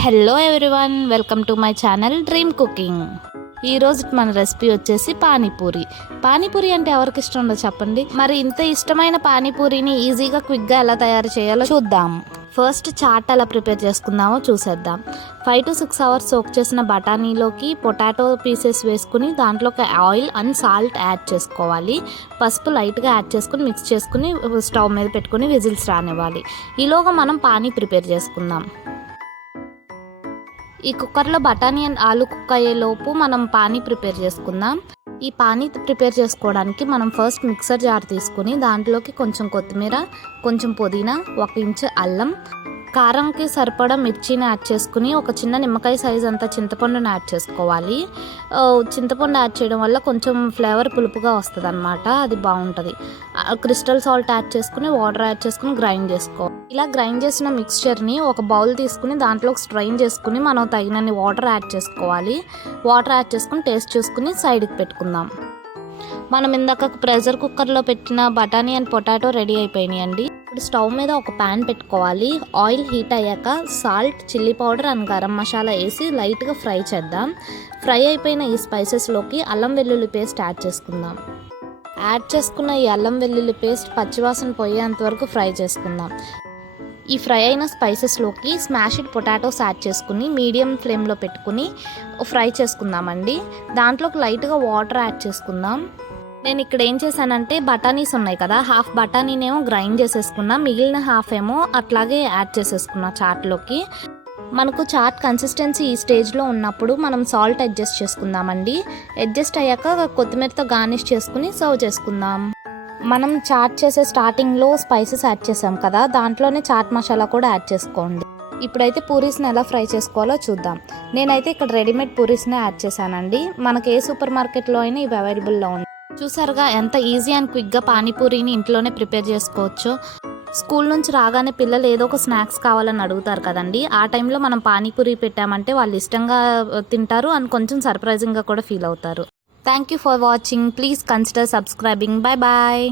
Hello everyone, welcome to my channel dream cooking. ఈరోజు మన recipe వచ్చేసి పానీపూరి. పానీపూరి అంటే ఎవరికి ఇష్టం ఉండదు చెప్పండి. మరి ఇంత ఇష్టమైన పానీపూరిని ఈజీగా క్విక్గా ఎలా తయారు చేయాలో చూద్దాం. ఫస్ట్ చాట్ ఎలా ప్రిపేర్ చేసుకుందామో చూసేద్దాం. 5 to 6 hours సోక్ చేసిన బఠానీలోకి పొటాటో పీసెస్ వేసుకుని దాంట్లోకి ఆయిల్ అండ్ సాల్ట్ యాడ్ చేసుకోవాలి. పసుపు లైట్గా యాడ్ చేసుకుని మిక్స్ చేసుకుని స్టవ్ మీద పెట్టుకుని విజిల్స్ రానివ్వాలి. ఈలోగా మనం పానీ ప్రిపేర్ చేసుకుందాం. ఈ కుక్కర్లో బఠానీ అండ్ ఆలు కుక్ అయ్యేలోపు మనం పానీ ప్రిపేర్ చేసుకుందాం. ఈ పానీ ప్రిపేర్ చేసుకోవడానికి మనం ఫస్ట్ మిక్సర్ జార్ తీసుకుని దాంట్లోకి కొంచెం కొత్తిమీర, కొంచెం పుదీనా, 1 ఇంచ్ అల్లం, కారంకి సరిపడా మిర్చిని యాడ్ చేసుకుని ఒక చిన్న నిమ్మకాయ సైజ్ అంతా చింతపండుని యాడ్ చేసుకోవాలి. చింతపండు యాడ్ చేయడం వల్ల కొంచెం ఫ్లేవర్ పులుపుగా వస్తుంది అనమాట, అది బాగుంటుంది. క్రిస్టల్ సాల్ట్ యాడ్ చేసుకుని వాటర్ యాడ్ చేసుకుని గ్రైండ్ చేసుకోవాలి. ఇలా గ్రైండ్ చేసిన మిక్స్చర్ని ఒక బౌల్ తీసుకుని దాంట్లోకి స్ట్రైన్ చేసుకుని మనం తగినన్ని వాటర్ యాడ్ చేసుకోవాలి. వాటర్ యాడ్ చేసుకుని టేస్ట్ చూసుకుని సైడ్కి పెట్టుకుందాం. మనం ఇందాక ప్రెషర్ కుక్కర్లో పెట్టిన బఠానీ అండ్ పొటాటో రెడీ అయిపోయినాయండి. ఇప్పుడు స్టవ్ మీద ఒక ప్యాన్ పెట్టుకోవాలి. ఆయిల్ హీట్ అయ్యాక salt, chilli powder and garam masala వేసి లైట్గా ఫ్రై చేద్దాం. ఫ్రై అయిపోయిన ఈ స్పైసెస్లోకి అల్లం వెల్లుల్లి పేస్ట్ యాడ్ చేసుకుందాం. యాడ్ చేసుకున్న ఈ అల్లం వెల్లుల్లి పేస్ట్ పచ్చివాసన పోయేంత వరకు ఫ్రై చేసుకుందాం. ఈ ఫ్రై అయిన స్పైసెస్లోకి స్మాష్డ్ పొటాటోస్ యాడ్ చేసుకుని మీడియం ఫ్లేమ్లో పెట్టుకుని ఫ్రై చేసుకుందామండి. దాంట్లోకి లైట్గా వాటర్ యాడ్ చేసుకుందాం. నేను ఇక్కడ ఏం చేశానంటే బఠానీస్ ఉన్నాయి కదా, హాఫ్ బఠానీనేమో గ్రైండ్ చేసేసుకున్నా, మిగిలిన హాఫ్ ఏమో అట్లాగే యాడ్ చేసేసుకున్నా చాట్లోకి. మనకు చాట్ కన్సిస్టెన్సీ ఈ స్టేజ్లో ఉన్నప్పుడు మనం సాల్ట్ అడ్జస్ట్ చేసుకుందామండి. అడ్జస్ట్ అయ్యాక కొత్తిమీరతో గార్నిష్ చేసుకుని సర్వ్ చేసుకుందాం. మనం చాట్ చేసే స్టార్టింగ్లో స్పైసెస్ యాడ్ చేసాం కదా, దాంట్లోనే చాట్ మసాలా కూడా యాడ్ చేసుకోండి. ఇప్పుడైతే పూరీస్ని ఎలా ఫ్రై చేసుకోవాలో చూద్దాం. నేనైతే ఇక్కడ రెడీమేడ్ పూరీస్ని యాడ్ చేశానండి. మనకి ఏ సూపర్ మార్కెట్లో అయినా ఇవి అవైలబుల్లో ఉంది. చూసారుగా ఎంత ఈజీ అండ్ క్విక్గా పానీపూరిని ఇంట్లోనే ప్రిపేర్ చేసుకోవచ్చు. స్కూల్ నుంచి రాగానే పిల్లలు ఏదో ఒక స్నాక్స్ కావాలని అడుగుతారు కదండి. ఆ టైంలో మనం పానీపూరి పెట్టామంటే వాళ్ళు ఇష్టంగా తింటారు అండ్ కొంచెం సర్ప్రైజింగ్గా కూడా ఫీల్ అవుతారు. Thank you for watching. Please consider subscribing. Bye bye.